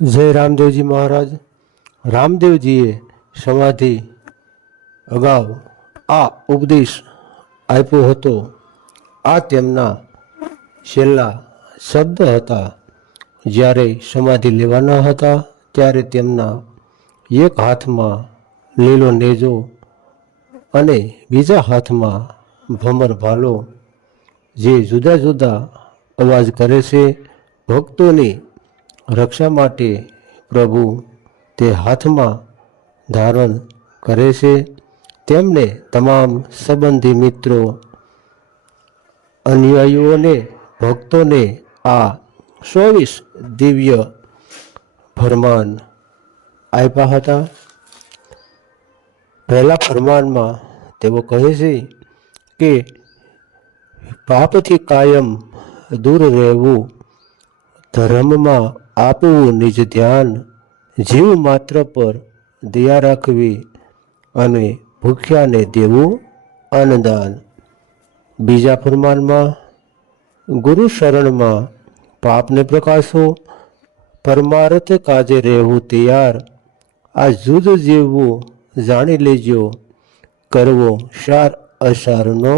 જય રામદેવજી મહારાજ. રામદેવજીએ સમાધિ અગાઉ આ ઉપદેશ આપ્યો હતો. આ તેમના છેલ્લા શબ્દ હતા. જ્યારે સમાધિ લેવાના હતા ત્યારે તેમના એક હાથમાં લીલો નેજો અને બીજા હાથમાં ભમર ભાલો, જે જુદા જુદા અવાજ કરે છે. ભક્તોની રક્ષા માટે પ્રભુ તે હાથમાં ધારણ કરે છે. તેમને તમામ સંબંધી મિત્રો, અનુયાયીઓને, ભક્તોને આ 24 દિવ્ય ફરમાન આપ્યા હતા. પહેલા ફરમાનમાં તેઓ કહે છે કે પાપથી કાયમ દૂર રહેવું, ધર્મમાં આપવું નિજ ધ્યાન, જીવ માત્ર પર દયા રાખવી અને ભૂખ્યાને દેવું અન્નદાન. બીજા ફરમાનમાં ગુરુ શરણમાં પાપને પ્રકાશો, પરમાર્થ કાજે રહેવું તૈયાર, આ જુદ જીવવું જાણી લેજો, કરવો સાર અસારનો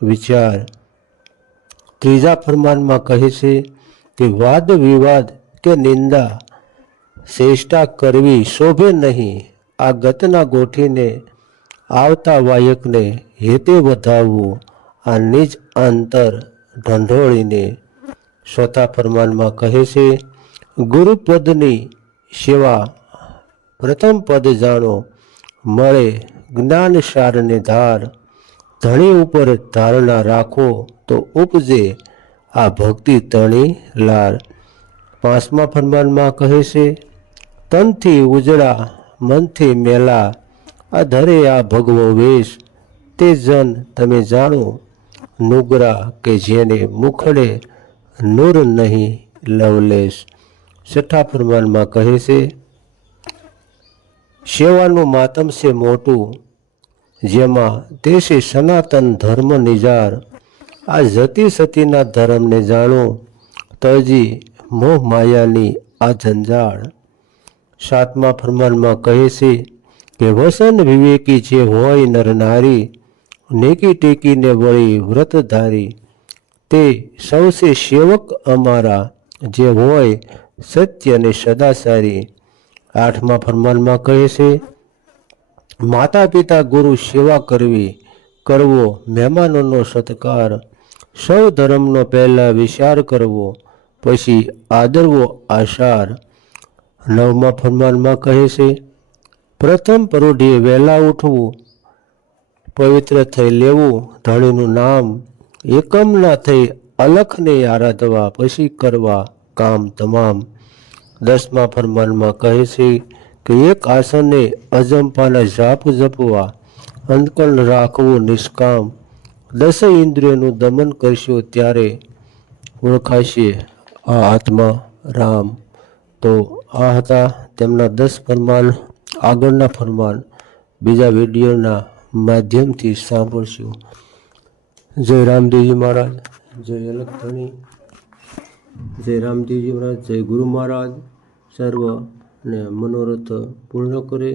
વિચાર. ત્રીજા ફરમાનમાં કહે છે કે વાદ વિવાદ કે નિંદા ચેષ્ટા કરવી શોભે નહીં, આ ગતના ગોઠીને આવતા વાયકને હેતે વધાવવું, આ નિજ અંતર ઢંઢોળીને. ચોથા ફરમાનમાં કહે છે ગુરુપદની સેવા પ્રથમ પદ જાણો, મળે જ્ઞાન સારને ધાર, ધણી ઉપર ધારણા રાખો તો ઉપજે આ ભક્તિ તણી લાર. પાંચમા ફરમાનમાં કહે છે તનથી ઉજળા મનથી મેલા, આ ધરે આ ભગવો વેશ, તે જન તમે જાણો નુગરા કે જેને મુખડે નૂર નહીં લવલેશ. છઠ્ઠા ફરમાનમાં કહે છે સેવાનું માતમ છે મોટું, જેમાં તે છે સનાતન ધર્મ નિજાર, આ જતી સતીના ધર્મને જાણો, તજી મોહ માયાની આ જંજાળ. સાતમા ફરમાનમાં કહે છે કે વસન વિવેકી જે હોય નર નારી, નેકી ટેકીને વળી વ્રતધારી, તે સૌસે સેવક અમારા, જે હોય સત્ય અને સદાચારી. આઠમા ફરમાનમાં કહે છે માતા પિતા ગુરુ સેવા કરવી, કરવો મહેમાનોનો સત્કાર, સૌ ધર્મનો પહેલા વિચાર કરવો, પછી આદરવો આસાર. નવમા ફરમાનમાં કહે છે પ્રથમ પરોઢીએ વહેલા ઉઠવું, પવિત્ર થઈ લેવું ધણીનું નામ, એકમ ના થઈ અલખને આરાધવા, પછી કરવા કામ તમામ. દસમા ફરમાનમાં કહે છે કે એક આસને અજંપાના જાપ જપવા, અંતકણ રાખવું નિષ્કામ, દસ ઇન્દ્રિયોનું દમન કરશો ત્યારે ઓળખાશે આ આત્મા રામ. તો આ હતા તેમના 10 ફરમાન. આગળના ફરમાન બીજા વિડીયોના માધ્યમથી સાંભળશું. જય રામદેવજી મહારાજ, જય અલખ ધણી, જય રામદેવજી મહારાજ, જય ગુરુ મહારાજ. સર્વને મનોરથ પૂર્ણ કરે.